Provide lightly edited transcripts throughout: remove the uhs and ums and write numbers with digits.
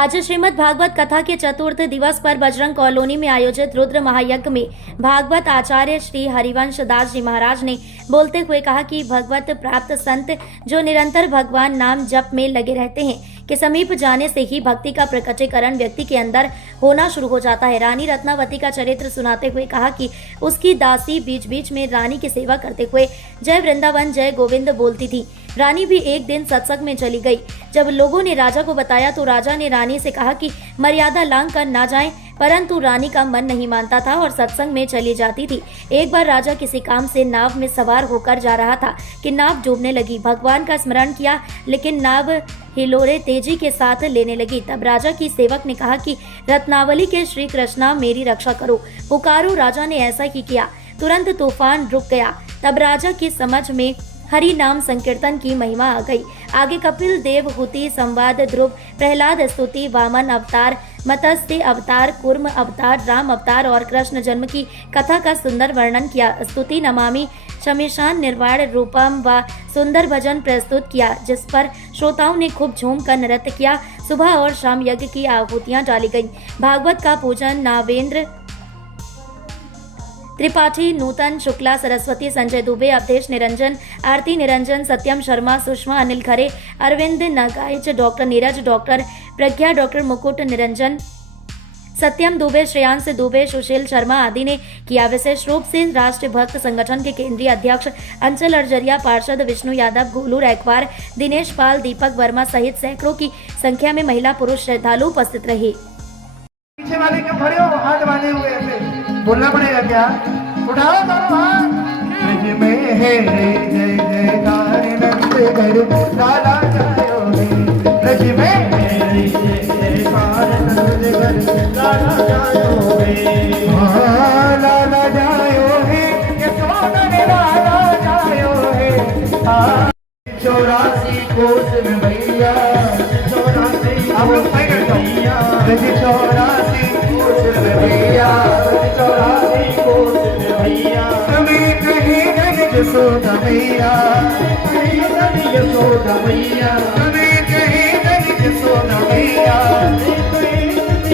आज श्रीमद् भागवत कथा के चतुर्थ दिवस पर बजरंग कॉलोनी में आयोजित रुद्र महायज्ञ में भागवत आचार्य श्री हरिवंश दास जी महाराज ने बोलते हुए कहा कि भगवत प्राप्त संत जो निरंतर भगवान नाम जप में लगे रहते हैं के समीप जाने से ही भक्ति का प्रकटीकरण व्यक्ति के अंदर होना शुरू हो जाता है। रानी रत्नावती का चरित्र सुनाते हुए कहा कि उसकी दासी बीच बीच में रानी की सेवा करते हुए जय वृंदावन जय गोविंद बोलती थी। रानी भी एक दिन सत्संग में चली गई। जब लोगों ने राजा को बताया तो राजा ने रानी से कहा कि मर्यादा लांघ कर ना जाएं, परंतु रानी का मन नहीं मानता था और सत्संग में चली जाती थी। एक बार राजा किसी काम से नाव में सवार होकर जा रहा था कि नाव डूबने लगी। भगवान का स्मरण किया लेकिन नाव हिलोरे तेजी के साथ लेने लगी। तब राजा की सेवक ने कहा कि रत्नावली के श्री कृष्णा मेरी रक्षा करो, पुकारो। राजा ने ऐसा ही किया। तुरंत तूफान रुक गया। तब राजा की समझ में हरि नाम संकीर्तन की महिमा आ गई। आगे कपिल देव हुति संवाद ध्रुव प्रहलाद स्तुति वामन अवतार मत्स्य अवतार कूर्म अवतार राम अवतार और कृष्ण जन्म की कथा का सुंदर वर्णन किया। स्तुति नमामि शमीशान निर्वाण रूपम व सुंदर भजन प्रस्तुत किया, जिस पर श्रोताओं ने खूब झूम कर नृत्य किया। सुबह और शाम यज्ञ की आहुतियां डाली गईं। भागवत का पूजन नावेंद्र त्रिपाठी, नूतन शुक्ला, सरस्वती, संजय दुबे, अवधेश निरंजन, आरती निरंजन, सत्यम शर्मा, सुषमा, अनिल खरे, अरविंद नगाइच, डॉक्टर नीरज, डॉक्टर प्रज्ञा, डॉक्टर मुकुट निरंजन, सत्यम दुबे, श्रेयांश दुबे, सुशील शर्मा आदि ने किया। विशेष रूप से राष्ट्रीय भक्त संगठन के केंद्रीय अध्यक्ष अंचल अर्जरिया, पार्षद विष्णु यादव, गोलू रैकवार, दिनेश पाल, दीपक वर्मा सहित सैकड़ों की संख्या में महिला पुरुष श्रद्धालु उपस्थित रहे। पीछे वाले क्यों खड़े हो? हाथ बांधे हुए ऐसे बोलना पड़ेगा क्या? उठाओ दोनों हाथ। ब्रज में है जय जयकार नंद घर लाला जायो रे। ब्रज में है जय जयकार नंद घर लाला जायो रे। हाँ लाला जायो रे, यशोदा ने लाला जायो रे। हाँ 84 कोस में भैया 84 आप लोग पाई करते हो। ब्रज 84 कोस में भैया 84 कोस में भैया हमें कहीं गए यशोदा मैया यशोदा मैया हमें कहीं गए यशोदा मैया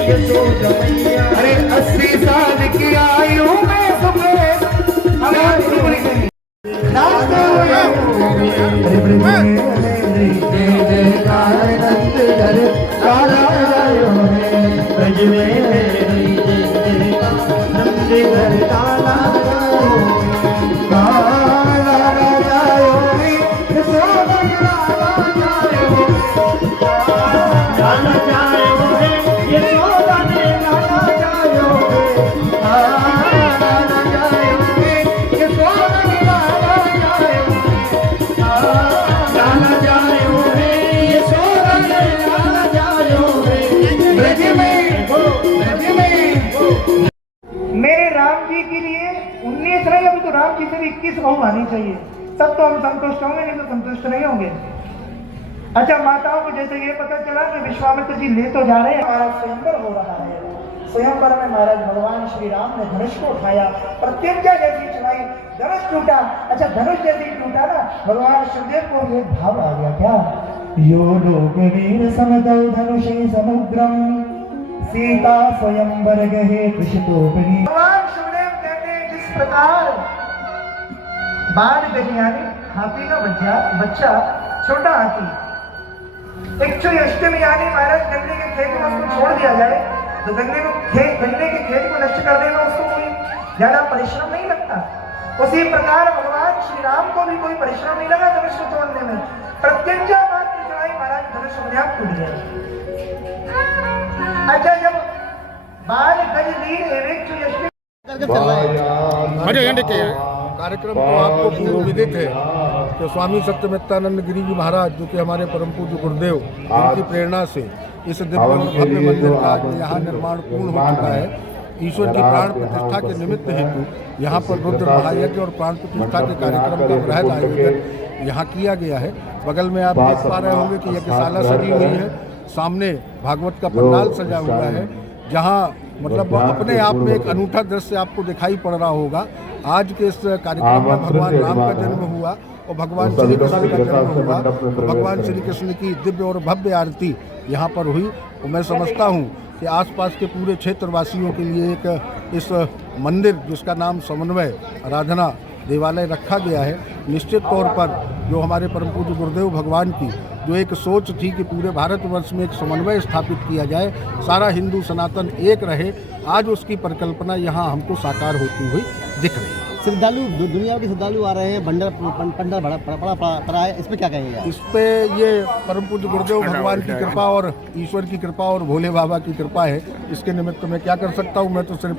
यशोदा मैया। अरे 80 साल की आयु में सुबह हमें आंसू बरसेंगे। नाचते हुए अरे जय जयकार नंद घर लाला जायो रे। ब्रज में जय जयकार नंद घर लाला जायो लाला जायो रे। यशोदा लाला जायो लाला जायो रे। यशोदा ने लाला जायो रे। लाला जायो रे। यशोदा ने लाला जायो लाला जायो रे। यशोदा ने लाला जायो रे। ब्रज में ब्रज में मेरे राम जी के लिए 19 रहे, अभी तो राम जी से भी 21 बहू आनी चाहिए, तब तो हम संतुष्ट होंगे, नहीं तो संतुष्ट नहीं होंगे। अच्छा, माताओं को जैसे ये पता चला कि विश्वामित्र जी ले तो जा रहे हैं, हमारा स्वयंवर हो रहा है। स्वयंवर में महाराज भगवान श्री राम ने धनुष को उठाया, प्रत्यंचा जैसी चलाई, धनुष टूटा। अच्छा, धनुष जैसे टूटा ना, भगवान शिवदेव को एक भाव आ गया क्या? यो लोक वीर समदौ धनुषे समुद्रम सीता स्वयंवर गहे कृषितोपनी। भगवान शिवदेव कहते हैं जिस प्रकार बाल गज यानी हाथी का बच्चा छोटा हाथी इक्षु अष्टमी यानी महाराज गन्ने के खेत में उसको छोड़ दिया जाए तो गन्ने के खेत को नष्ट करने में उसको कोई ज्यादा परिश्रम नहीं लगता। उसी प्रकार भगवान श्री राम को भी कोई परिश्रम नहीं लगा धनुष को तोड़ने में। प्रत्यंचा मात्र चढ़ाई महाराज धनुष अपने आप टूट गया। अच्छा, जब बाल गज वीर एवं कार्यक्रम तो आपको पूर्व विदित है कि स्वामी सत्यमित्रानंद गिरी जी महाराज जो कि हमारे परम पूज्य गुरुदेव, उनकी प्रेरणा से इस दिव्य और भव्य मंदिर का यहाँ निर्माण पूर्ण हो चुका है। ईश्वर की प्राण प्रतिष्ठा के निमित्त हेतु यहाँ पर रुद्र महायज्ञ और प्राण प्रतिष्ठा के कार्यक्रम का बृहद आयोजन यहाँ किया गया है। बगल में आप देख पा रहे होंगे कि यज्ञशाला सजी हुई है, सामने भागवत का पंडाल सजा हुआ है, जहाँ मतलब अपने आप में एक अनूठा दृश्य आपको दिखाई पड़ रहा होगा। आज के इस कार्यक्रम में भगवान राम का जन्म हुआ और भगवान श्री कृष्ण का जन्म हुआ, तो भगवान श्री कृष्ण की दिव्य और भव्य आरती यहाँ पर हुई। और मैं समझता हूँ कि आसपास के पूरे क्षेत्रवासियों के लिए एक इस मंदिर जिसका नाम समन्वय आराधना देवालय रखा गया है, निश्चित तौर पर जो हमारे परम पूज्य गुरुदेव भगवान की जो एक सोच थी कि पूरे भारतवर्ष में एक समन्वय स्थापित किया जाए, सारा हिंदू सनातन एक रहे, आज उसकी परिकल्पना यहाँ हमको साकार होती हुई दिख रही है। श्रद्धालु दुनिया के श्रद्धालु आ रहे हैं, पंडा बड़ा पड़ा है, इस पे क्या कहेंगे आप? इस पे ये परम पूज्य गुरुदेव भगवान की कृपा और ईश्वर की कृपा और भोले बाबा की कृपा है। इसके निमित्त मैं क्या कर सकता हूँ, मैं तो सिर्फ